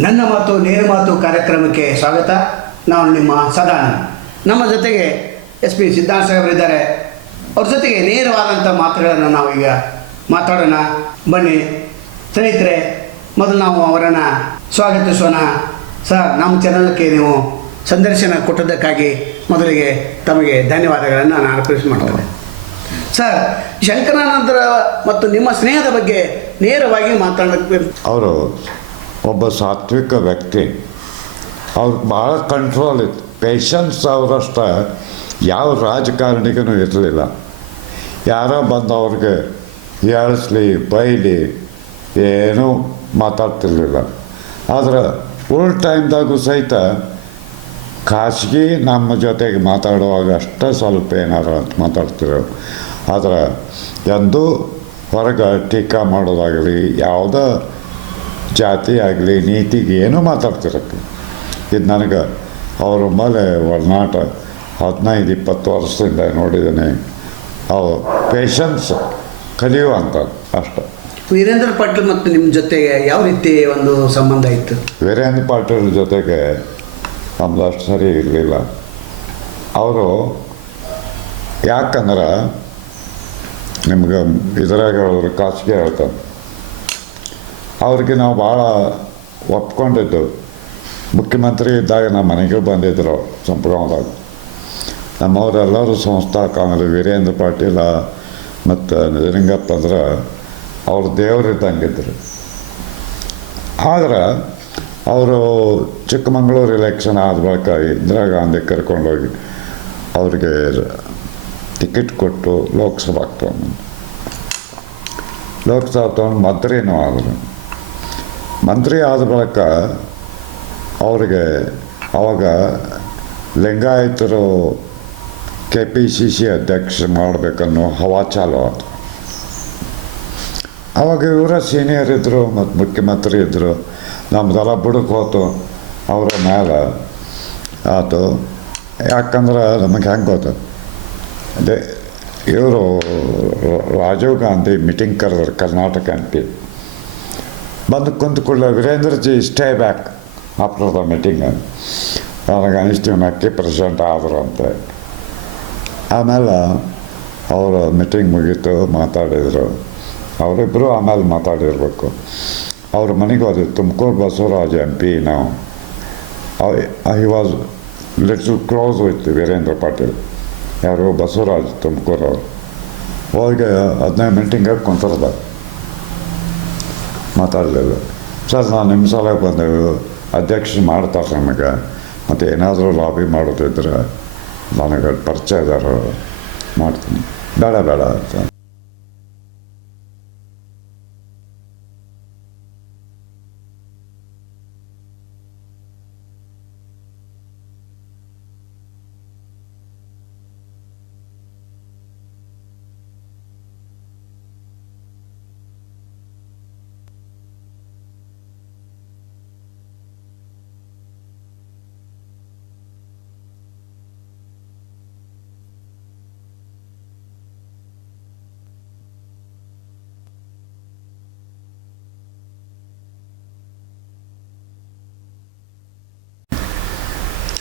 ನನ್ನ ಮಾತು, ನೇರ ಮಾತು ಕಾರ್ಯಕ್ರಮಕ್ಕೆ ಸ್ವಾಗತ. ನಾನು ನಿಮ್ಮ ಸದಾನಂದ್. ನಮ್ಮ ಜೊತೆಗೆ ಎಸ್ ಪಿ ಸಿದ್ಧಾಂತ ಸಾಹೇಬರಿದ್ದಾರೆ ಅವ್ರ ಜೊತೆಗೆ ನೇರವಾದಂಥ ಮಾತುಗಳನ್ನು ನಾವೀಗ ಮಾತಾಡೋಣ. ಬನ್ನಿ. ಸ್ನೇಹಿತರೆ, ಮೊದಲು ನಾವು ಅವರನ್ನು ಸ್ವಾಗತಿಸೋಣ. ಸರ್, ನಮ್ಮ ಚಾನಲ್ಗೆ ನೀವು ಸಂದರ್ಶನ ಕೊಟ್ಟದ್ದಕ್ಕಾಗಿ ಮೊದಲಿಗೆ ತಮಗೆ ಧನ್ಯವಾದಗಳನ್ನು ನಾನು ಅರ್ಪಿಸಿ ಮಾಡ್ತೇನೆ. ಸರ್, ಶಂಕರಾನಂದರ ಮತ್ತು ನಿಮ್ಮ ಸ್ನೇಹದ ಬಗ್ಗೆ ನೇರವಾಗಿ ಮಾತಾಡೋಕ್ಕೆ ಅವರು ಒಬ್ಬ ಸಾತ್ವಿಕ ವ್ಯಕ್ತಿ. ಅವ್ರು ಭಾಳ ಕಂಟ್ರೋಲ್ ಇತ್ತು. ಪೇಷನ್ಸ್ ಅವರಷ್ಟ ಯಾವ ರಾಜಕಾರಣಿಗೂ ಇರಲಿಲ್ಲ. ಯಾರೋ ಬಂದು ಅವ್ರಿಗೆ ಹೇಳಿಸ್ಲಿ, ಬೈಲಿ, ಏನೂ ಮಾತಾಡ್ತಿರ್ಲಿಲ್ಲ. ಆದ್ರೆ ಉಳ್ ಟೈಮ್ದಾಗೂ ಸಹಿತ ಖಾಸಗಿ ನಮ್ಮ ಜೊತೆಗೆ ಮಾತಾಡುವಾಗ ಅಷ್ಟೇ ಸ್ವಲ್ಪ ಏನಾರು ಅಂತ ಮಾತಾಡ್ತಿರೋ ಆದರೆ ಎಂದು ಹೊರಗೆ ಟೀಕಾ ಮಾಡೋದಾಗಲಿ ಯಾವುದೋ ಜಾತಿ ಆಗಲಿ ನೀತಿಗೆ ಏನೂ ಮಾತಾಡ್ತಿರಕ್ಕೆ. ಇದು ನನಗೆ ಅವ್ರ ಮೇಲೆ ಒಡನಾಟ ಹದಿನೈದು ಇಪ್ಪತ್ತು ವರ್ಷದಿಂದ ನೋಡಿದ್ದೀನಿ. ಅವು ಪೇಷನ್ಸ್ ಕಲಿಯುವಂಥದ್ದು ಅಷ್ಟೆ. ವೀರೇಂದ್ರ ಪಾಟೀಲ್ ಮತ್ತು ನಿಮ್ಮ ಜೊತೆಗೆ ಯಾವ ರೀತಿ ಒಂದು ಸಂಬಂಧ ಇತ್ತು? ವೀರೇಂದ್ರ ಪಾಟೀಲ್ ಜೊತೆಗೆ ನಮ್ದು ಅಷ್ಟು ಸರಿ ಇರಲಿಲ್ಲ. ಅವರು ಯಾಕಂದ್ರೆ ನಿಮ್ಗೆ ಇದ್ರಾಗ ಹೇಳಿದ್ರು ಖಾಸಗಿ ಹೇಳ್ತಾರೆ ಅವ್ರಿಗೆ ನಾವು ಭಾಳ ಒಪ್ಕೊಂಡಿದ್ದು. ಮುಖ್ಯಮಂತ್ರಿ ಇದ್ದಾಗ ನಮ್ಮ ಮನೆಗೆ ಬಂದಿದ್ದರು ಸಂಪ್ರಮದಾಗ ನಮ್ಮವರೆಲ್ಲರೂ ಸಂಸ್ಥಾ ಕಾಂಗ್ರೆಸ್ ವೀರೇಂದ್ರ ಪಾಟೀಲ ಮತ್ತು ನಿಜಲಿಂಗಪ್ಪ ಅಂದ್ರೆ ಅವ್ರ ಇದ್ದರು ಆದ್ರೆ ಅವರು ಚಿಕ್ಕಮಗಳೂರು ಎಲೆಕ್ಷನ್ ಆದ ಬಳಿಕ ಇಂದಿರಾ ಗಾಂಧಿ ಕರ್ಕೊಂಡೋಗಿ ಅವ್ರಿಗೆ ಟಿಕೆಟ್ ಕೊಟ್ಟು ಲೋಕಸಭಾ ತಗೊಂಡು ಲೋಕಸಭಾ ತಗೊಂಡು ಮಂತ್ರಿನೂ ಆದರು. ಮಂತ್ರಿ ಆದ ಬಳಿಕ ಅವ್ರಿಗೆ ಅವಾಗ ಲಿಂಗಾಯತರು ಕೆ ಪಿ ಸಿ ಸಿ ಅಧ್ಯಕ್ಷ ಮಾಡಬೇಕನ್ನೋ ಹವಾ ಚಾಲು ಆಯಿತು ಆವಾಗ ಇವರ ಸೀನಿಯರ್ ಇದ್ದರು ಮತ್ತು ಮುಖ್ಯಮಂತ್ರಿ ಇದ್ದರು ನಮ್ದೆಲ್ಲ ಬುಡಕ್ಕೆ ಹೋತು. ಅವರ ಮೇಲೆ ಆತು. ಯಾಕಂದ್ರೆ ನಮಗೆ ಹೆಂಗೆ ಗೊತ್ತು? ಅದೇ ಇವರು ರಾಜೀವ್ ಗಾಂಧಿ ಮೀಟಿಂಗ್ ಕರೆದ್ರು ಕರ್ನಾಟಕ ಎಂ ಪಿ. ಬಂದು ಕುಂತುಕೊಳ್ಳ Veerendra ji stay back after the meeting. ನನಗೆ ಅನಿಸ್ತೀವಿ ನಕ್ಕಿ ಪ್ರೆಸಿಡೆಂಟ್ ಆದರು ಅಂತ. ಆಮೇಲೆ ಅವರು ಮೀಟಿಂಗ್ ಮುಗೀತು, ಮಾತಾಡಿದರು. ಅವರಿಬ್ಬರು ಆಮೇಲೆ ಮಾತಾಡಿರ್ಬೇಕು. ಅವ್ರ ಮನೆಗೆ ಹೋದ್ವಿ ತುಮಕೂರು ಬಸವರಾಜ ಎಂ ಪಿ ನಾವು I was little close with Veerendra Patil ಯಾರು ಬಸವರಾಜ್ ತುಮಕೂರು ಅವರು ಹೋಗಿ ಹದಿನೈದು ಮೀಟಿಂಗಾಗಿ ಕುಂತಿರ್ದ ಮಾತಾಡಲಿಲ್ಲ ಸರ್ ನಾನು ನಿಮ್ಮ ಸಲ ಬಂದೆವು ಅಧ್ಯಕ್ಷ ಮಾಡ್ತಾರೆ ನಮಗೆ ಮತ್ತು ಏನಾದರೂ ಲಾಬಿ ಮಾಡೋದಿದ್ರೆ ನನಗೆ ಪರಿಚಯ ಮಾಡ್ತೀನಿ ಬೇಡ ಬೇಡ ಅಂತ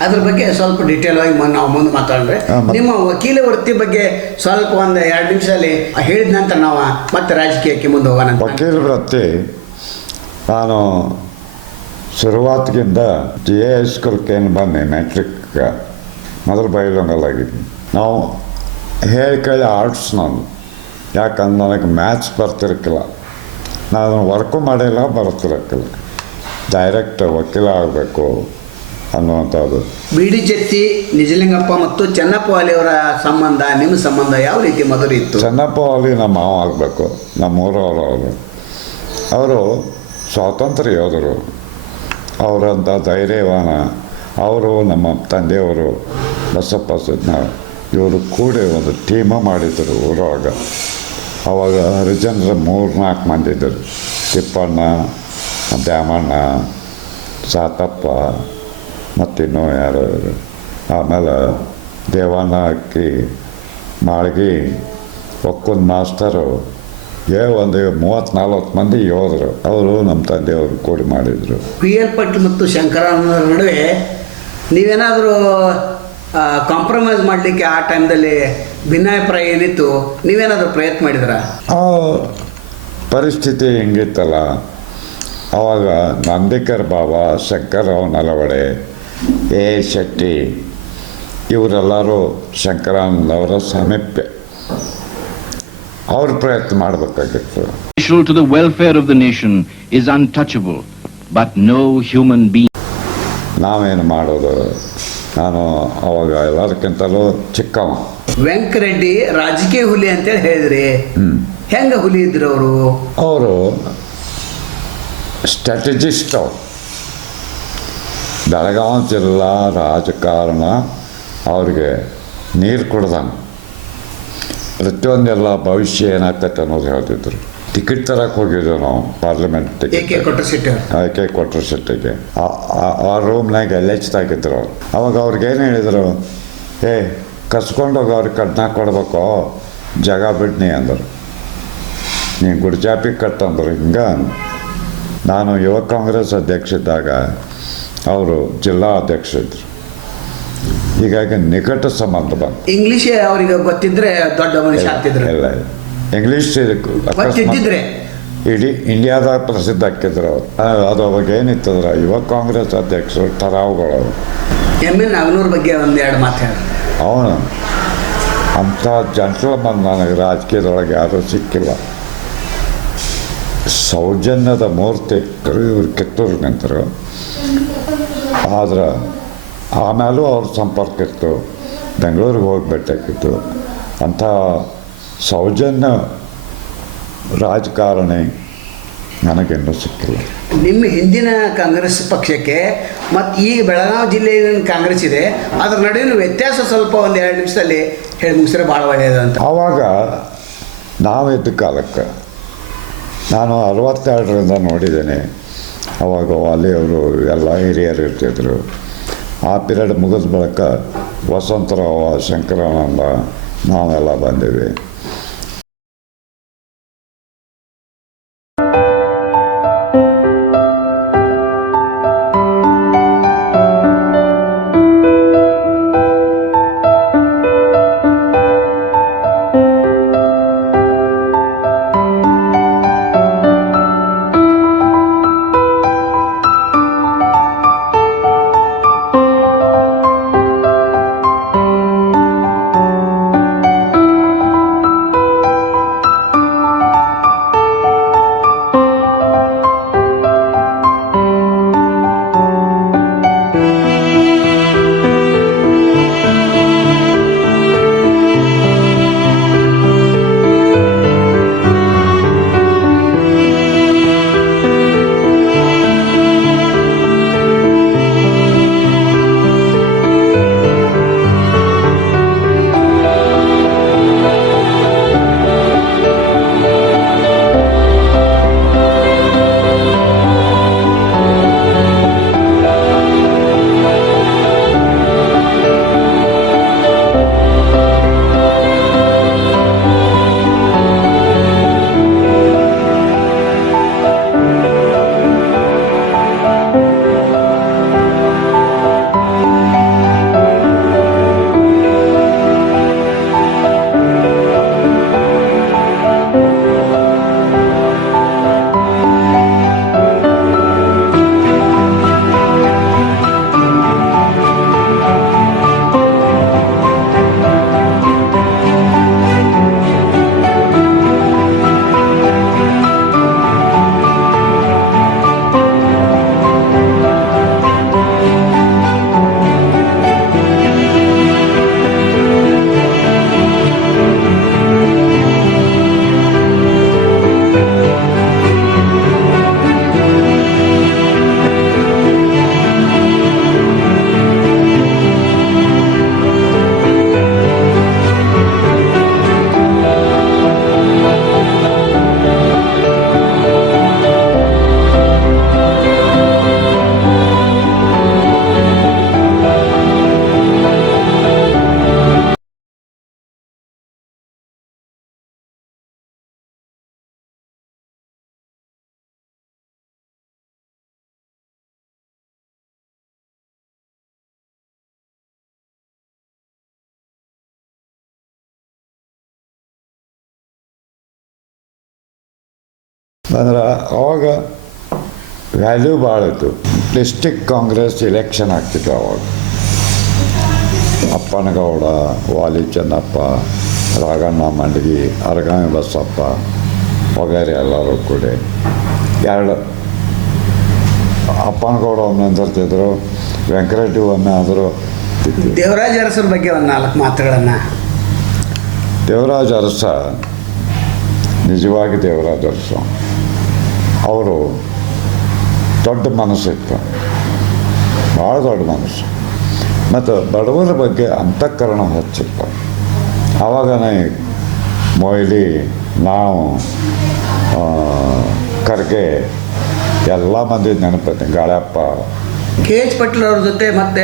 ಅದ್ರ ಬಗ್ಗೆ ಸ್ವಲ್ಪ ಡೀಟೇಲ್ ಆಗಿ ನಾವು ಮುಂದೆ ಮಾತಾಡ್ರೆ ನಿಮ್ಮ ವಕೀಲ ವೃತ್ತಿ ಬಗ್ಗೆ ಸ್ವಲ್ಪ ಒಂದು ಎರಡು ನಿಮಿಷದಲ್ಲಿ ಹೇಳಿದ ನಂತರ ನಾವು ಮತ್ತೆ ರಾಜಕೀಯಕ್ಕೆ ಮುಂದೆ ಹೋಗೋಣ. ವಕೀಲ ವೃತ್ತಿ ನಾನು ಶುರುವಾತ್ಗಿಂತ ಜಿ ಎ ಸ್ಕೂಲ್ಗೆ ಏನು ಬಂದೆ ಮ್ಯಾಟ್ರಿಕ್ ಮೊದಲು ಬೈಲೊಂಗಲ್ಲಾಗಿದ್ದೀನಿ ನಾವು ಹೇಳಿ ಕೇಳಿ ಆರ್ಟ್ಸ್ ನಾನು. ಯಾಕಂದ್ರೆ ನನಗೆ ಮ್ಯಾಥ್ಸ್ ಬರ್ತಿರಕ್ಕಿಲ್ಲ ನಾನು ವರ್ಕು ಮಾಡಿಲ್ಲ ಬರ್ತಿರಕ್ಕಿಲ್ಲ ಡೈರೆಕ್ಟ್ ವಕೀಲ ಆಗಬೇಕು. ಅನ್ನುವಂಥದ್ದು ಬಿಡಿ ಜತ್ತಿ ನಿಜಲಿಂಗಪ್ಪ ಮತ್ತು ಚೆನ್ನಪ್ಪ ಅವರ ಸಂಬಂಧ ನಿಮ್ಮ ಸಂಬಂಧ ಯಾವ ರೀತಿ ಮೊದಲು ಇತ್ತು? ಚೆನ್ನಪ್ಪ ಅಲ್ಲಿ ನಮ್ಮ ಮಾವ ಆಗಬೇಕು ನಮ್ಮ ಊರವರು ಅವರು. ಅವರು ಸ್ವಾತಂತ್ರ್ಯ ಯೋಧರು. ಅವರಂಥ ಧೈರ್ಯವಾನ ಅವರು ನಮ್ಮ ತಂದೆಯವರು ಬಸಪ್ಪ ಸಿದ್ನ ಇವರು ಕೂಡಿ ಒಂದು ಟೀಮ ಮಾಡಿದ್ದರು ಊರೊಳಗೆ. ಅವಾಗ ಹರಿಜನರ ಮೂರು ನಾಲ್ಕು ಮಂದಿ ಇದ್ದರು. ತಿಪ್ಪಣ್ಣ ದ್ಯಾಮಣ್ಣ ಸಾತಪ್ಪ ಮತ್ತಿನ್ನೂ ಯಾರು? ಆಮೇಲೆ ದೇವಾನ ಅಕ್ಕಿ ಮಾಳ್ಗಿ ಒಕ್ಕೊಂದು ಮಾಸ್ತರು ಏ ಒಂದು ಮೂವತ್ತು ನಾಲ್ಕು ಮಂದಿ ಯೋಧರು. ಅವರು ನಮ್ಮ ತಂದೆಯವರು ಕೂಡಿ ಮಾಡಿದರು. ಪಿ ಎಲ್ ಪಟ್ ಮತ್ತು ಶಂಕರಾನಂದರ ನಡುವೆ ನೀವೇನಾದರೂ ಕಾಂಪ್ರಮೈಸ್ ಮಾಡಲಿಕ್ಕೆ ಆ ಟೈಮ್ದಲ್ಲಿ ಭಿನ್ನಾಭಿಪ್ರಾಯ ಏನಿತ್ತು? ನೀವೇನಾದರೂ ಪ್ರಯತ್ನ ಮಾಡಿದ್ರಾ? ಆ ಪರಿಸ್ಥಿತಿ ಹೆಂಗಿತ್ತಲ್ಲ. ಆವಾಗ ನಂದಿಕರ್ ಬಾಬಾ ಶಂಕರರಾವ್ ನಲವಡೆ ಎ ಶೆಟ್ಟಿ ಇವರೆಲ್ಲರೂ ಶಂಕರಾನಂದವರ ಸಾಮೀಪ್ಯ ಅವ್ರ ಪ್ರಯತ್ನ ಮಾಡಬೇಕಾಗಿತ್ತು. To the welfare of the nation is untouchable but no human be ನಾವೇನು ಮಾಡೋದು? ನಾನು ಅವಾಗ ಎಲ್ಲದಕ್ಕಿಂತಲೂ ಚಿಕ್ಕವ. ವೆಂಕರೆಡ್ಡಿ ರಾಜಕೀಯ ಹುಲಿ ಅಂತೇಳಿ ಹೇಳಿದ್ರಿ. ಹೆಂಗ ಹುಲಿ ಇದ್ರು ಅವರು? ಅವರು ಸ್ಟ್ರಾಟಜಿಸ್ಟ್ ಅವರು. ಬೆಳಗಾವಿ ಜಿಲ್ಲಾ ರಾಜಕಾರಣ ಅವ್ರಿಗೆ ನೀರು ಕುಡ್ದಾನೆ. ಪ್ರತಿಯೊಂದೆಲ್ಲ ಭವಿಷ್ಯ ಏನಾಗ್ತೈತೆ ಅನ್ನೋದು ಹೇಳ್ತಿದ್ರು. ಟಿಕೆಟ್ ತರಕ್ಕೆ ಹೋಗಿದ್ದೆವು ನಾವು ಪಾರ್ಲಿಮೆಂಟ್ ಟಿಕೆಟ್. ಆಯ್ಕೆ ಕೊಟ್ಟರು ಸಿಟ್ಟಿಗೆ. ಆ- ರೂಮ್ನಾಗ ಎಲ್ಲ ಹೆಚ್ಚಾಗಿದ್ರು ಅವ್ರು. ಅವಾಗ ಅವ್ರಿಗೆ ಏನು ಹೇಳಿದರು? ಏ ಕಸ್ಕೊಂಡೋಗಿ ಅವ್ರಿಗೆ ಕಟ್ನ ಕೊಡ್ಬೇಕು. ಜಾಗ ಬಿಡ್ನಿ ಅಂದರು. ನೀನು ಗುಡ್ಜಾಪಿ ಕಟ್ಟಂದ್ರು ಹಿಂಗೆ ನಾನು ಯುವ ಕಾಂಗ್ರೆಸ್ ಅಧ್ಯಕ್ಷ ಇದ್ದಾಗ ಅವರು ಜಿಲ್ಲಾ ಅಧ್ಯಕ್ಷ ಇದ್ರು ಹೀಗಾಗಿ ನಿಕಟ ಸಂಬಂಧ ಬಂತು. ಇಂಗ್ಲಿಷ್ ಅವರಿಗೆ ಗೊತ್ತಿದ್ರೆ ದೊಡ್ಡ ಮನುಷ್ಯ ಆಗ್ತಿದ್ರು. ಇಂಗ್ಲೀಷ್ ಇದಕ್ಕೆ ಅಕಸ್ಮಾತ್ ಗೊತ್ತಿದ್ದಿದ್ರೆ. ಇಡೀ ಇಂಡಿಯಾದಾಗ ಪ್ರಸಿದ್ಧ ಹಾಕಿದ್ರು ಅವರು. ಅದು ಅವಾಗ ಏನಿತ್ತಂದ್ರೆ ಯುವ ಕಾಂಗ್ರೆಸ್ ಅಧ್ಯಕ್ಷರು ತರಾವ್ಗಳು ಅವರು ಎಂ ಎನ್ ನಾಗನೂರ್ ಬಗ್ಗೆ ಮಾತು ಹೇಳಿ. ಅವನು ಅಂಥ ಜಂಟ್ಲಮನ್ ನನಗೆ ರಾಜಕೀಯದೊಳಗೆ ಯಾರೂ ಸಿಕ್ಕಿಲ್ಲ. ಸೌಜನ್ಯದ ಮೂರ್ತಿ ಇವರು ಕಿತ್ತೂರು ನಿಂತರು ಆದ್ರೆ ಆಮೇಲೂ ಅವ್ರ ಸಂಪರ್ಕ ಇತ್ತು. ಬೆಂಗಳೂರಿಗೆ ಹೋಗಿ ಭೇಟಿಯಾಗಿತ್ತು ಅಂಥ ಸೌಜನ್ಯ ರಾಜಕಾರಣಿ ನನಗಿನ್ನೂ ಸಿಕ್ಕಿಲ್ಲ. ನಿಮ್ಮ ಹಿಂದಿನ ಕಾಂಗ್ರೆಸ್ ಪಕ್ಷಕ್ಕೆ ಮತ್ತು ಈಗ ಬೆಳಗಾವಿ ಜಿಲ್ಲೆಯಲ್ಲಿ ಕಾಂಗ್ರೆಸ್ ಇದೆ ಅದರ ನಡುವಿನ ವ್ಯತ್ಯಾಸ ಸ್ವಲ್ಪ ಒಂದು ಎರಡು ನಿಮಿಷದಲ್ಲಿ ಹೇಳಿ ಮುಗಿಸಿದ್ರೆ ಭಾಳ ಒಳ್ಳೆಯದು ಅಂತ. ಆವಾಗ ನಾವಿದ್ದ ಕಾಲಕ್ಕೆ ನಾನು ಅರವತ್ತೆರಡರಿಂದ ನೋಡಿದ್ದೇನೆ. ಅವಾಗ ವಾಲಿಯವರು ಎಲ್ಲ ಹಿರಿಯರು ಇರ್ತಿದ್ರು. ಆ ಪೀರಿಯಡ್ ಮುಗಿದ ಬಳಿಕ ವಸಂತರಾವ ಶಂಕರಾನಂದ ನಾವೆಲ್ಲ ಬಂದೀವಿ ಅಂದ್ರೆ ಅವಾಗ ವ್ಯಾಲ್ಯೂ ಭಾಳ ಇತ್ತು ಡಿಸ್ಟಿಕ್ ಕಾಂಗ್ರೆಸ್ ಎಲೆಕ್ಷನ್ ಆಗ್ತಿತ್ತು ಅವಾಗ. ಅಪ್ಪನಗೌಡ ವಾಲಿ ಚೆನ್ನಪ್ಪ ರಾಗಣ್ಣ ಮಂಡಗಿ ಅರಗಾಮಿ ಬಸಪ್ಪ ವಗೈರೆ ಎಲ್ಲರೂ ಕೂಡ ಎರಡು ಅಪ್ಪನಗೌಡ ಒಮ್ಮೆ ನಿಂತಿರ್ತಿದ್ರು ವೆಂಕಟರೆಡ್ಡಿ ಒಮ್ಮೆ ಆದರೂ ದೇವರಾಜ ಅರಸರ ಬಗ್ಗೆ ಒಂದು ನಾಲ್ಕು ಮಾತುಗಳನ್ನು. ದೇವರಾಜ ಅರಸ ನಿಜವಾಗಿ ದೇವರಾಜ ಅರಸ. ಅವರು ದೊಡ್ಡ ಮನಸ್ಸಿತ್ತು ಭಾಳ ದೊಡ್ಡ ಮನಸ್ಸು. ಮತ್ತು ಬಡವರ ಬಗ್ಗೆ ಅಂತಃಕರಣ ಹಚ್ಚಿತ್ತು. ಆವಾಗನೇ ಮೊಯ್ಲಿ ನಾವು ಕರ್ಗೆ ಖರ್ಗೆ ಎಲ್ಲ ಮಂದಿ ನೆನಪತ್ತೆ ಗಾಳಪ್ಪ. ಕೆ ಎಚ್ ಪಟೇಲ್ ಅವ್ರ ಜೊತೆ ಮತ್ತೆ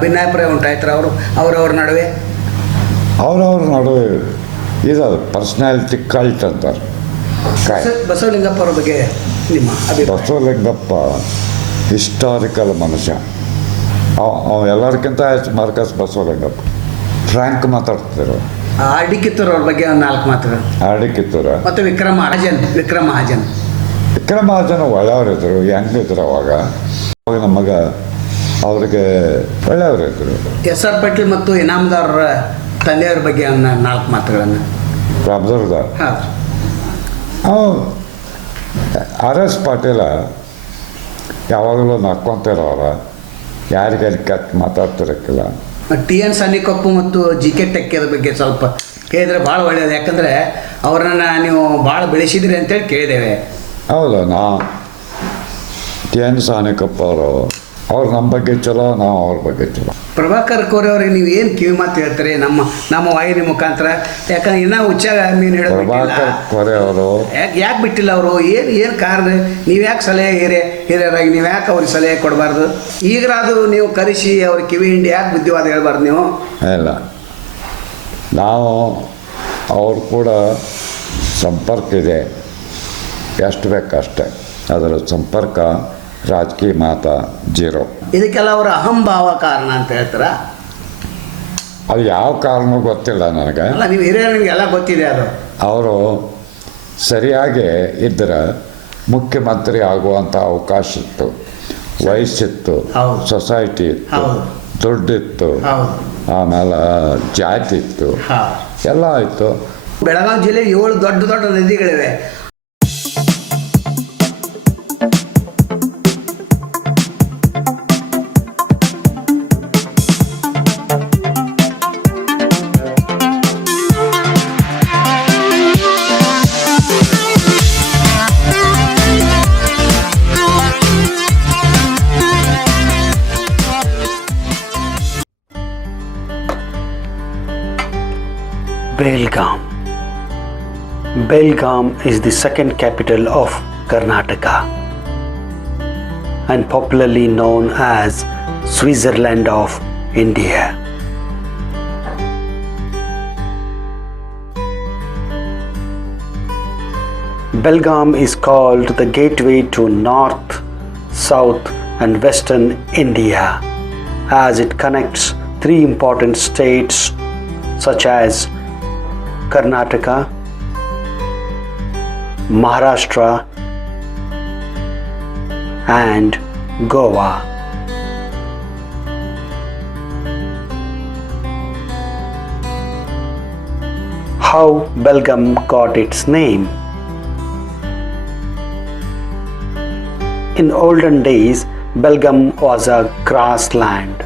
ಭಿನ್ನಾಭಿಪ್ರಾಯ ಉಂಟಾಯ್ತಾರೆ ಅವರು? ಅವರವ್ರ ನಡುವೆ? ಅವರವ್ರ ನಡುವೆ ಇದು ಪರ್ಸ್ನಾಲಿಟಿ ಕಲ್ಟ್ ಅಂತಾರೆ. ಬಸವಲಿಂಗಪ್ಪ ಅವ್ರ ಬಗ್ಗೆ? ನಿಮ್ಮ ಬಸವಲಿಂಗಪ್ಪ ಹಿಸ್ಟಾರಿಕಲ್ ಮನುಷ್ಯ. ಅವ ಎಲ್ಲರಿಗಿಂತ ಹೆಚ್ಚು ಮಾರ್ಕಸ್ ಬಸವಲಿಂಗಪ್ಪ. ಫ್ರ್ಯಾಂಕ್ ಮಾತಾಡ್ತಿದ್ರು. ಆರ್ ಡಿ ಕಿತ್ತೂರ್ ಅವ್ರ ಬಗ್ಗೆ ಒಂದು ನಾಲ್ಕು ಮಾತುಗಳು. ಆಡಿಕಿತ್ತೂರ ಮತ್ತು ವಿಕ್ರಮ ಮಹಾಜನ್ ವಿಕ್ರಮ ಮಹಾಜನ್ ವಿಕ್ರಮಾರ್ಜನ ಒಳ್ಳೆಯವರಿದ್ದರು ಹೆಂಗಿದ್ರು ಅವಾಗ? ಅವಾಗ ನಮಗ ಅವ್ರಿಗೆ ಒಳ್ಳೆಯವರಿದ್ದರು ಎಸ್ ಆರ್ ಪಾಟೀಲ್ ಮತ್ತು ಇನಾಮದಾರರ ತಂದೆಯವ್ರ ಬಗ್ಗೆ ಒಂದು ನಾಲ್ಕು ಮಾತುಗಳನ್ನು. ರಾಮದುರ್ಗ ಹಾಂ ಆರ್ ಎಸ್ ಪಾಟೀಲ ಯಾವಾಗಲೂ ನಕ್ಕೊಂತಿರೋರ. ಯಾರಿಗೆ ಕೆಟ್ಟ ಮಾತಾಡ್ತಿರಕ್ಕಿಲ್ಲ. ಟಿ ಎನ್ ಸನ್ನಿಕೊಪ್ಪು ಮತ್ತು ಜಿ ಕೆ ಟೆಕ್ಕೆ ಬಗ್ಗೆ ಸ್ವಲ್ಪ ಕೇಳಿದ್ರೆ ಭಾಳ ಒಳ್ಳೆಯದು ಯಾಕಂದರೆ ಅವರನ್ನು ನೀವು ಭಾಳ ಬೆಳೆಸಿದ್ರಿ ಅಂತೇಳಿ ಕೇಳಿದ್ದೇವೆ. ಹೌದು ನಾ ಟಿ ಎನ್ ಸಾನಿಕಪ್ಪ ಅವರು ಅವ್ರು ನಮ್ಮ ಬಗ್ಗೆ ಚಲೋ ನಾವು ಅವ್ರ ಬಗ್ಗೆ ಚಲೋ. ಪ್ರಭಾಕರ್ ಕೋರೆ ಅವ್ರಿಗೆ ನೀವು ಏನು ಕಿವಿ ಮಾತು ಹೇಳ್ತೀರಿ? ನಮ್ಮ ನಮ್ಮ ವಾಹಿನಿ ಮುಖಾಂತರ. ಯಾಕಂದ್ರೆ ಇನ್ನೂ ಹುಚ್ಚಾಗ ಮೀನು ಹೇಳೋದು ಪ್ರಭಾಕರ್ ಕೋರೆ ಅವರು. ಯಾಕೆ ಯಾಕೆ ಬಿಟ್ಟಿಲ್ಲ ಅವರು? ಏನು ಏನು ಕಾರಣ? ನೀವು ಯಾಕೆ ಸಲಹೆ ಹಿರಿಯ ಹಿರಿಯರಾಗಿ ನೀವು ಯಾಕೆ ಅವ್ರಿಗೆ ಸಲಹೆ ಕೊಡಬಾರ್ದು? ಈಗರಾದರೂ ನೀವು ಕರೆಸಿ ಅವ್ರ ಕಿವಿ ಹಿಂಡಿ ಯಾಕೆ ಬುದ್ಧಿವಾದ ಹೇಳ್ಬಾರ್ದು ನೀವು? ಇಲ್ಲ. ನಾವು ಅವ್ರು ಕೂಡ ಸಂಪರ್ಕ ಇದೆ. ಎಷ್ಟು ಬೇಕಷ್ಟೇ. ಅದರ ಸಂಪರ್ಕ ರಾಜಕೀಯ ಮಾತ ಜೀರೋ. ಇದಕ್ಕೆಲ್ಲ ಅವರ ಅಹಂಭಾವ ಕಾರಣ ಅಂತ ಹೇಳ್ತಾರ? ಅದು ಯಾವ ಕಾರಣ ಗೊತ್ತಿಲ್ಲ ನನಗೆ. ಅಲ್ಲ ನೀವು ಹಿರಿಯರು ನಿಮ್ಗೆ ಎಲ್ಲ ಗೊತ್ತಿದೆ ಅದು. ಅವರು ಸರಿಯಾಗಿ ಇದ್ದರೆ ಮುಖ್ಯಮಂತ್ರಿ ಆಗುವಂಥ ಅವಕಾಶ ಇತ್ತು. ವಯಸ್ಸಿತ್ತು. ಸೊಸೈಟಿ ಇತ್ತು. ದುಡ್ಡಿತ್ತು ಆಮೇಲೆ ಜಾತಿ ಇತ್ತು. ಎಲ್ಲ ಇತ್ತು. ಬೆಳಗಾವಿ ಜಿಲ್ಲೆ ಏಳು ದೊಡ್ಡ ದೊಡ್ಡ ನದಿಗಳಿವೆ. Belgaum is the second capital of Karnataka and popularly known as Switzerland of India. Belgaum is called the gateway to North, South, and Western India as it connects three important states such as Karnataka, Maharashtra, and Goa. How Belgaum got its name? In olden days, Belgaum was a grassland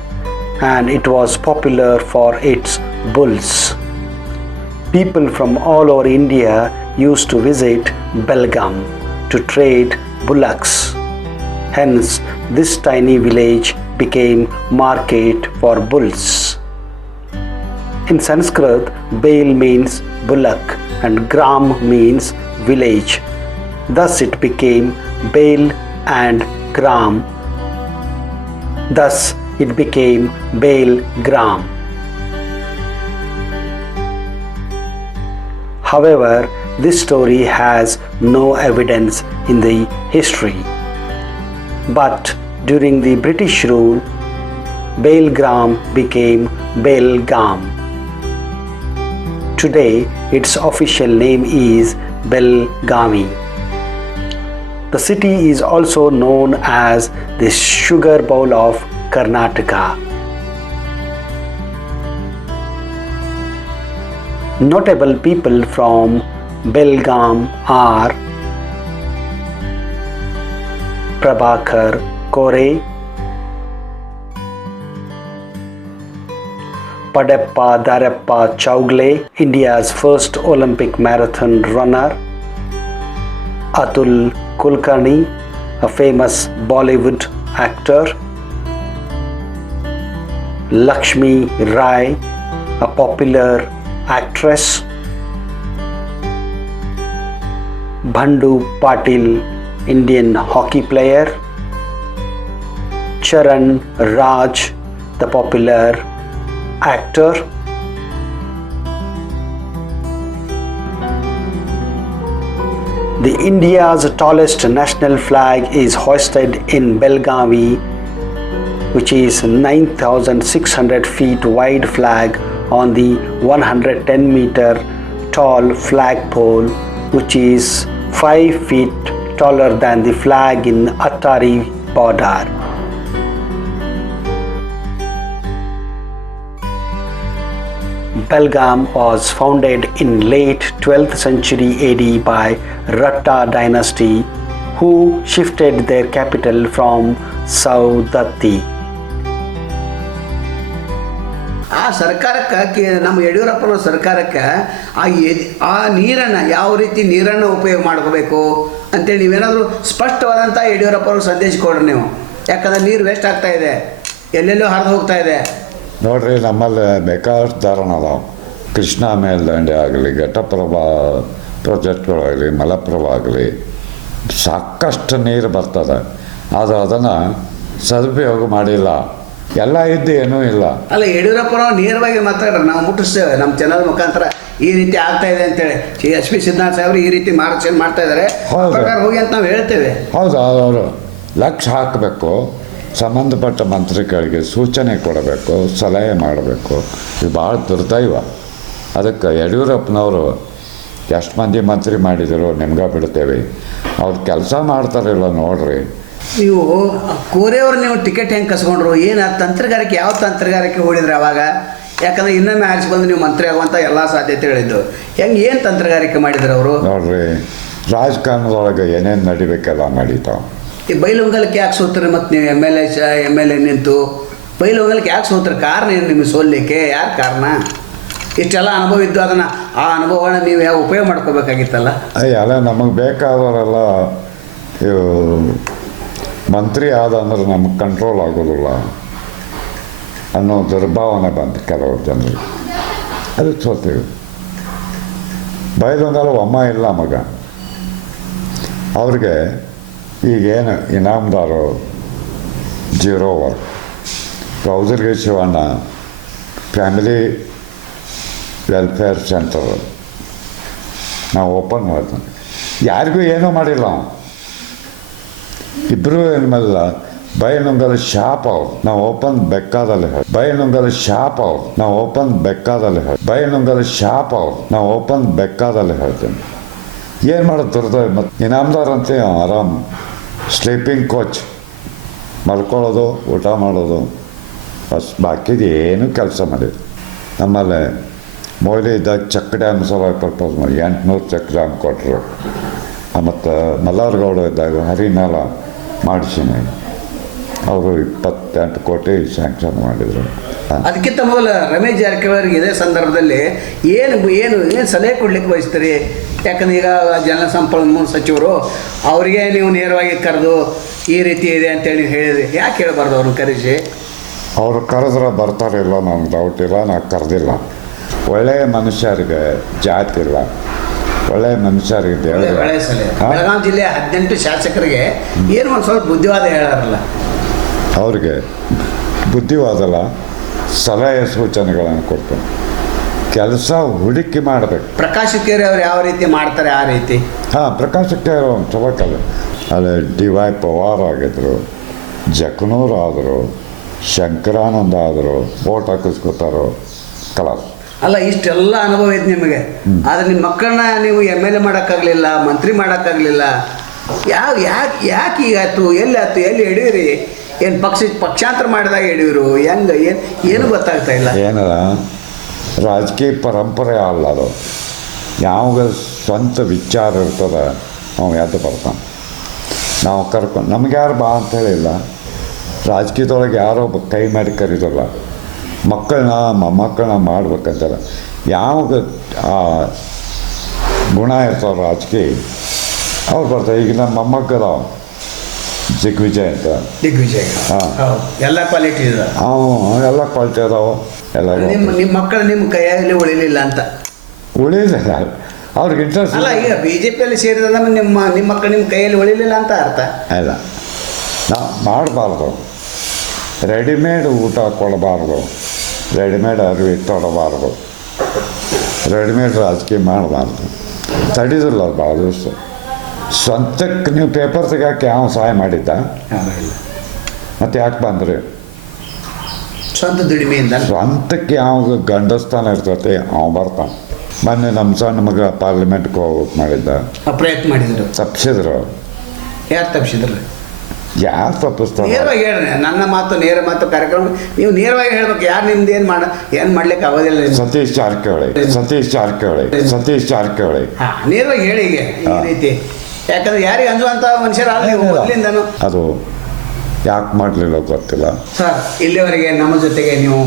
and it was popular for its bulls. People from all over India used to visit Belgaum to trade bullocks. Hence, this tiny village became market for bulls. In Sanskrit, Bail means bullock and Gram means village. Thus, it became Bail and Gram. Thus, it became Bail Gram. However, this story has no evidence in the history. But during the British rule, Belgram became Belgam. Today, its official name is Belgami. The city is also known as the sugar bowl of Karnataka. Notable people from Belgaum, R. Prabhakar Kore. Padappa, Darappa Chougule India's first Olympic marathon runner. Atul Kulkarni a famous Bollywood actor Lakshmi Rai a popular actress Bhandu Patil, Indian hockey player, Charan Raj, the popular actor, The India's tallest national flag is hoisted in Belgavi, which is 9,600 feet wide flag on the 110 meter tall flagpole, which is 5 feet taller than the flag in Atari border. Belgaum was founded in late 12th century AD by Ratta dynasty who shifted their capital from Saudatti. ಸರ್ಕಾರಕ್ಕೆ, ಕೇ, ನಮ್ಮ ಯಡಿಯೂರಪ್ಪನ ಸರ್ಕಾರಕ್ಕೆ ಆ ಆ ನೀರನ್ನು ಯಾವ ರೀತಿ ನೀರನ್ನು ಉಪಯೋಗ ಮಾಡ್ಕೋಬೇಕು ಅಂತೇಳಿ ನೀವೇನಾದರೂ ಸ್ಪಷ್ಟವಾದಂಥ ಯಡಿಯೂರಪ್ಪನ ಸಂದೇಶ ಕೊಡ್ರಿ ನೀವು. ಯಾಕಂದ್ರೆ ನೀರು ವೇಸ್ಟ್ ಆಗ್ತಾ ಇದೆ. ಎಲ್ಲೆಲ್ಲೋ ಹರಿದು ಹೋಗ್ತಾ ಇದೆ. ನೋಡ್ರಿ, ನಮ್ಮಲ್ಲಿ ಬೇಕಾದಷ್ಟು ಧಾರಣ ಅದಾವೆ. ಕೃಷ್ಣಾ ಮೇಲ್ದಂಡೆ ಆಗಲಿ, ಘಟಪ್ರಭಾ ಪ್ರಾಜೆಕ್ಟ್ಗಳಾಗಲಿ ಮಲಪ್ರಭಾ ಆಗಲಿ, ಸಾಕಷ್ಟು ನೀರು ಬರ್ತದೆ. ಆದರೆ ಅದನ್ನು ಸದುಪಯೋಗ ಮಾಡಿಲ್ಲ. ಎಲ್ಲ ಇದ್ದು ಏನೂ ಇಲ್ಲ. ಅಲ್ಲ ಯಡಿಯೂರಪ್ಪನವ್ರು ನೇರವಾಗಿ ಮಾತಾಡ್ರಿ ನಾವು ಮುಟ್ಟಿಸ್ತೇವೆ ನಮ್ಮ ಚಾನಲ್ ಮುಖಾಂತರ ಈ ರೀತಿ ಆಗ್ತಾ ಇದೆ ಅಂತೇಳಿ. ಎಸ್ ಪಿ ಸಿದ್ಧಾರ್ಥ ಸಾಹೇಬ್ರು ಈ ರೀತಿ ಮಾರ್ಗದರ್ಶನ ಮಾಡ್ತಾ ಇದ್ದಾರೆ ಹೌದು. ಪ್ರಕಾರ ಹೋಗಿ ಅಂತ ನಾವು ಹೇಳ್ತೇವೆ. ಹೌದು ಅವರು ಲಕ್ಷ ಹಾಕಬೇಕು ಸಂಬಂಧಪಟ್ಟ ಮಂತ್ರಿಗಳಿಗೆ ಸೂಚನೆ ಕೊಡಬೇಕು ಸಲಹೆ ಮಾಡಬೇಕು. ಇದು ಭಾಳ ದುರ್ದೈವ. ಅದಕ್ಕೆ ಯಡಿಯೂರಪ್ಪನವರು ಎಷ್ಟು ಮಂದಿ ಮಂತ್ರಿ ಮಾಡಿದರು ನಿಮ್ಗೆ ಬಿಡ್ತೇವೆ. ಅವ್ರು ಕೆಲಸ ಮಾಡ್ತಾರಿಲ್ಲ ನೋಡ್ರಿ. ನೀವು ಕೋರೆಯವ್ರು ನೀವು ಟಿಕೆಟ್ ಹೆಂಗೆ ಕಸ್ಕೊಂಡ್ರು? ಏನು ಆ ತಂತ್ರಗಾರಿಕೆ ಯಾವ ತಂತ್ರಗಾರಿಕೆ ಓಡಿದ್ರೆ ಅವಾಗ? ಯಾಕಂದ್ರೆ ಇನ್ನೊಮ್ಮೆ ಆರಿಸಿ ಬಂದು ನೀವು ಮಂತ್ರಿ ಆಗುವಂಥ ಎಲ್ಲ ಸಾಧ್ಯತೆಗಳಿದ್ದು ಹೆಂಗೆ ಏನು ತಂತ್ರಗಾರಿಕೆ ಮಾಡಿದ್ರು ಅವರು? ನೋಡ್ರಿ ರಾಜಕಾರಣದೊಳಗೆ ಏನೇನು ನಡಿಬೇಕೆಲ್ಲ ನಡೀತಾವೆ ಈ ಬೈಲುಂಗಲಕ್ಕೆ ಯಾಕೆ ಸೋತ್ರಿ ಮತ್ತು ನೀವು M L A M L A ನಿಂತು? ಬೈಲುಂಗಲಕ್ಕೆ ಯಾಕೆ ಸೋತ್ರಿ? ಕಾರಣ ಏನು ನಿಮಗೆ ಸೋಲ್ಲಿಕ್ಕೆ? ಯಾರು ಕಾರಣ? ಇಷ್ಟೆಲ್ಲ ಅನುಭವ ಇದ್ದು ಅದನ್ನು ಆ ಅನುಭವನ ನೀವು ಯಾವ ಉಪಯೋಗ ಮಾಡ್ಕೋಬೇಕಾಗಿತ್ತಲ್ಲ? ಅಲ್ಲ ನಮಗೆ ಬೇಕಾದವರೆಲ್ಲ ಇವು ಆದ ಅಂದ್ರೆ ನಮ್ಗೆ ಕಂಟ್ರೋಲ್ ಆಗೋದಿಲ್ಲ ಅನ್ನೋ ದುರ್ಭಾವನೆ ಬಂತು ಕೆಲವು ಜನರಿಗೆ. ಅದು ಸೋತೀವಿ ಬೈದಂಗಲ್ಲ ಒಮ್ಮ ಇಲ್ಲ ಮಗ. ಅವ್ರಿಗೆ ಈಗೇನು ಇನಾಮದಾರು ಜೀರೋ ವರ್ಕ್ ಗೌದರ್ಗೆ ಶಿವಣ್ಣ ಫ್ಯಾಮಿಲಿ ವೆಲ್ಫೇರ್ ಸೆಂಟರ್. ನಾವು ಓಪನ್ ಮಾಡ್ತಾನೆ ಯಾರಿಗೂ ಏನೂ ಮಾಡಿಲ್ಲ. ಇಬ್ಬರು ಏನ್ಮಲ್ಲ ಶಾಪ್ ಅವ್ರು ನಾವು ಓಪನ್ ಬೆಕ್ಕಾದಲ್ಲಿ ಹೇಳಿ ಶಾಪ್ ಅವ್ರು ನಾವು ಓಪನ್ ಬೆಕ್ಕಾದಲ್ಲಿ ಹೇಳಿ ಶಾಪ್ ಅವ್ರು ನಾವು ಓಪನ್ ಬೆಕ್ಕಾದಲ್ಲಿ ಹೇಳ್ತೇನೆ ಏನು ಮಾಡೋದು ದುರ್ದ ಮತ್ತು ಇನಾಮ್ದಾರ್ ಅಂತ ಆರಾಮ್. Sleeping coach. ಮಲ್ಕೊಳ್ಳೋದು, ಊಟ ಮಾಡೋದು. ಬಸ್, ಬಾಕಿದು ಏನು ಕೆಲಸ ಮಾಡಿದ್ರು ನಮ್ಮಲ್ಲಿ, ಮೊಯ್ಲಿ ಇದ್ದಾಗ ಚಕ್ ಡ್ಯಾಮ್ ಸಲ ಪ್ರಪೋಸ್ ಮಾಡಿ. ಎಂಟುನೂರು ಚಕ್ ಡ್ಯಾಮ್ ಕೊಟ್ಟರು ಮತ್ತು ಮಲ್ಲಾರ್ಗೌಡ ಇದ್ದಾಗ ಹರಿನಾಲ ಮಾಡಿಸಿನಿ. ಅವರು ಇಪ್ಪತ್ತೆಂಟು ಕೋಟಿ ಸ್ಯಾಂಕ್ಷನ್ ಮಾಡಿದರು. ಅದಕ್ಕಿಂತ ಮೊದಲು ರಮೇಶ್ ಜಾರಕಿಹೊಳಿ ಇದೇ ಸಂದರ್ಭದಲ್ಲಿ ಏನು ಏನು ಏನು ಸಲಹೆ ಕೊಡ್ಲಿಕ್ಕೆ ಬಯಸ್ತೀರಿ? ಯಾಕಂದ್ರೆ ಈಗ ಜನ ಸಂಪನ್ಮೂಲ ಸಚಿವರು ಅವರಿಗೆ ನೀವು ನೇರವಾಗಿ ಕರೆದು ಈ ರೀತಿ ಇದೆ ಅಂತೇಳಿ ಹೇಳಿದ್ರಿ ಯಾಕೆ ಹೇಳಬಾರ್ದು ಅವ್ರನ್ನ ಕರೆಸಿ? ಅವರು ಕರೆದ್ರೆ ಬರ್ತಾರಿಲ್ಲ ನನಗೆ ಡೌಟ್ ಇಲ್ಲ ನಾನು ಕರೆದಿಲ್ಲ. ಒಳ್ಳೆಯ ಮನುಷ್ಯರಿಗೆ ಜಾತಿ ಒಳ್ಳೆ ದೇವರು ಒಳ್ಳೆ ಬೆಳಗಾವಿ ಜಿಲ್ಲೆ ಹದಿನೆಂಟು ಶಾಸಕರಿಗೆ ಏನು ಒಂದು ಸ್ವಲ್ಪ ಬುದ್ಧಿವಾದ ಹೇಳಾರಲ್ಲ? ಅವ್ರಿಗೆ ಬುದ್ಧಿವಾದಲ್ಲ ಸಲಹೆ ಸೂಚನೆಗಳನ್ನು ಕೊಡ್ತೇನೆ ಕೆಲಸ ಹುಡುಕಿ ಮಾಡಬೇಕು. ಪ್ರಕಾಶ್ ಕೇರಿ ಅವ್ರು ಯಾವ ರೀತಿ ಮಾಡ್ತಾರೆ ಆ ರೀತಿ? ಹಾಂ ಪ್ರಕಾಶಕ್ಕೆ ಕೇರಿ ಚಲೋ ಕಲೆ. ಅಲ್ಲಿ ಡಿ ವೈ ಪವಾರ್ ಆಗಿದ್ರು ಜಕನೂರ್ ಆದರು ಶಂಕರಾನಂದ ಆದರು ಓಟ್ ಹಾಕಿಸ್ಕೊತಾರೋ ಕಲಾಸ್ ಅಲ್ಲ, ಇಷ್ಟೆಲ್ಲ ಅನುಭವ ಐತೆ ನಿಮಗೆ. ಆದ್ರೆ ನಿಮ್ಮ ಮಕ್ಕಳನ್ನ ನೀವು ಎಂ ಎಲ್ ಎ ಮಾಡೋಕ್ಕಾಗಲಿಲ್ಲ, ಮಂತ್ರಿ ಮಾಡೋಕ್ಕಾಗಲಿಲ್ಲ, ಯಾವ ಯಾಕೆ ಯಾಕೆ ಈಗ ಆಯ್ತು? ಎಲ್ಲಿ ಆಯ್ತು? ಎಲ್ಲಿ ಹಿಡಿಯಿರಿ ಏನು ಪಕ್ಷ ಪಕ್ಷಾಂತರ ಮಾಡಿದಾಗ ಹಿಡಿಯುವರು ಹೆಂಗೆ? ಏನು ಏನು ಗೊತ್ತಾಗ್ತಾ ಇಲ್ಲ. ಏನದ ರಾಜಕೀಯ ಪರಂಪರೆ ಅಲ್ಲ ಅದು. ಯಾವಾಗ ಸ್ವಂತ ವಿಚಾರ ಇರ್ತದ ನಾವು ಎದ್ದು ಬರ್ತಾನೆ. ನಾವು ಕರ್ಕೊಂಡು ನಮ್ಗೆ ಯಾರು ಬಾ ಅಂತ ಹೇಳಿಲ್ಲ. ರಾಜಕೀಯದೊಳಗೆ ಯಾರೋ ಕೈ ಮಾಡಿ ಕರೀದಲ್ಲ. ಮಕ್ಕಳನ್ನ ಮೊಮ್ಮಕ್ಕಳನ್ನ ಮಾಡ್ಬೇಕಂತಾರೆ. ಯಾವಾಗ ಆ ಗುಣ ಇರ್ತಾವ ರಾಜಕೀಯ? ಅವ್ರು ಬರ್ತಾರೆ ಈಗ ನಮ್ಮ ಮೊಮ್ಮಕ್ಕಳ ದಿಗ್ವಿಜಯ್ ಅಂತ. ದಿಗ್ವಿಜಯ ಹಾ. ಎಲ್ಲ ಕ್ವಾಲಿಟಿ ಇದೆ ಅವು ಎಲ್ಲ ಕ್ವಾಲಿಟಿ ಅದಾವ ಎಲ್ಲ ನಿಮ್ಮ ನಿಮ್ಮ ಮಕ್ಕಳು ನಿಮ್ಮ ಕೈಯಲ್ಲಿ ಉಳಿಲಿಲ್ಲ ಅಂತ. ಉಳಿಲಿಲ್ಲ. ಅವ್ರಿಗೆ ಇಂಟ್ರೆಸ್ಟ್ ಅಲ್ಲ ಈಗ ಬಿ ಜೆ ಪಿಯಲ್ಲಿ ಸೇರಿದ ನಿಮ್ಮ ನಿಮ್ಮ ಮಕ್ಕಳು ನಿಮ್ಮ ಕೈಯಲ್ಲಿ ಉಳಿಲಿಲ್ಲ ಅಂತ ಅರ್ಥ. ಇಲ್ಲ ನಾ ಮಾಡಬಾರ್ದು. ರೆಡಿಮೇಡ್ ಊಟ ಕೊಡಬಾರ್ದು. ರೆಡಿಮೇಡ್ ಅರಿವಿ ತೊಡಬಾರ್ದು ರೆಡಿಮೇಡ್ ರಾಜಕೀಯ ಮಾಡಬಾರ್ದು. ತಡಿದಿಲ್ಲ ಅವ್ರು ಭಾಳ ದಿವಸ. ಸ್ವಂತಕ್ಕೆ ನೀವು ಪೇಪರ್ ತೆಗಿಯೋಕೆ ಯಾವ ಸಹಾಯ ಮಾಡಿದ್ದ? ಮತ್ತೆ ಯಾಕೆ ಬಂದ್ರಿ? ಸ್ವಂತ ದುಡಿಮೆಯಿಂದ. ಸ್ವಂತಕ್ಕೆ ಯಾವ ಗಂಡಸ್ಥಾನ ಇರ್ತೈತೆ ಅವ ಬರ್ತಾನೆ. ಮೊನ್ನೆ ನಮ್ಮ ಸಣ್ಣ ಮಗ ಪಾರ್ಲಿಮೆಂಟ್ಗೆ ಹೋಗ್ಬೇಕು ಮಾಡಿದ್ದ. ಪ್ರಯತ್ನ ಮಾಡಿದ್ರು. ತಪ್ಪಿಸಿದ್ರು ಯಾರು ತಪ್ಪಿಸಿದ್ರು ಯಾರು ತಪ್ಪಿಸ್ತಾರೆ ನೇರವಾಗಿ ಹೇಳ್ರಿ ನನ್ನ ಮಾತು ನೇರ ಮಾತು ಕಾರ್ಯಕ್ರಮ ನೀವು ನೇರವಾಗಿ ಹೇಳ್ಬೇಕು ಯಾರು ನಿಮ್ದು ಏನು ಮಾಡ ಏನು ಮಾಡ್ಲಿಕ್ಕೆ ಆಗೋದಿಲ್ಲ. ಸತೀಶ್ ಜಾರಕಿಹೊಳಿ ಸತೀಶ್ ಜಾರಕಿಹೊಳಿ ಸತೀಶ್ ಜಾರಕಿಹೊಳಿ. ಹಾ ನೇರವಾಗಿ ಹೇಳಿ ಈಗ ಈ ರೀತಿ. ಯಾಕಂದ್ರೆ ಯಾರಿಗೆ ಅಂಜುವಂತ ಮನುಷ್ಯರು ನೀವು ಮೊದಲಿಂದನು. ಅದು ಯಾಕೆ ಮಾಡಲಿಲ್ಲ ಗೊತ್ತಿಲ್ಲ. ಸರ್ ಇಲ್ಲಿವರೆಗೆ ನಮ್ಮ ಜೊತೆಗೆ ನೀವು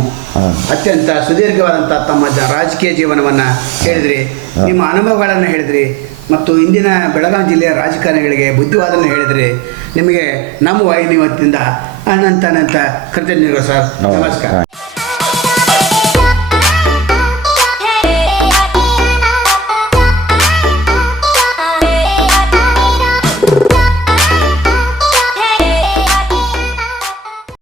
ಅತ್ಯಂತ ಸುದೀರ್ಘವಾದಂಥ ತಮ್ಮ ರಾಜಕೀಯ ಜೀವನವನ್ನು ಹೇಳಿದ್ರಿ ನಿಮ್ಮ ಅನುಭವಗಳನ್ನು ಹೇಳಿದ್ರಿ. ಮತ್ತು ಇಂದಿನ ಬೆಳಗಾವಿ ಜಿಲ್ಲೆಯ ರಾಜಕಾರಣಿಗಳಿಗೆ ಬುದ್ಧಿವಾದನ ಹೇಳಿದರೆ ನಿಮಗೆ ನಮ್ಮ ವಾಹಿನಿ ವತಿಯಿಂದ ಅನಂತ ಅನಂತ ಕೃತಜ್ಞರು ಸರ್. ನಮಸ್ಕಾರ.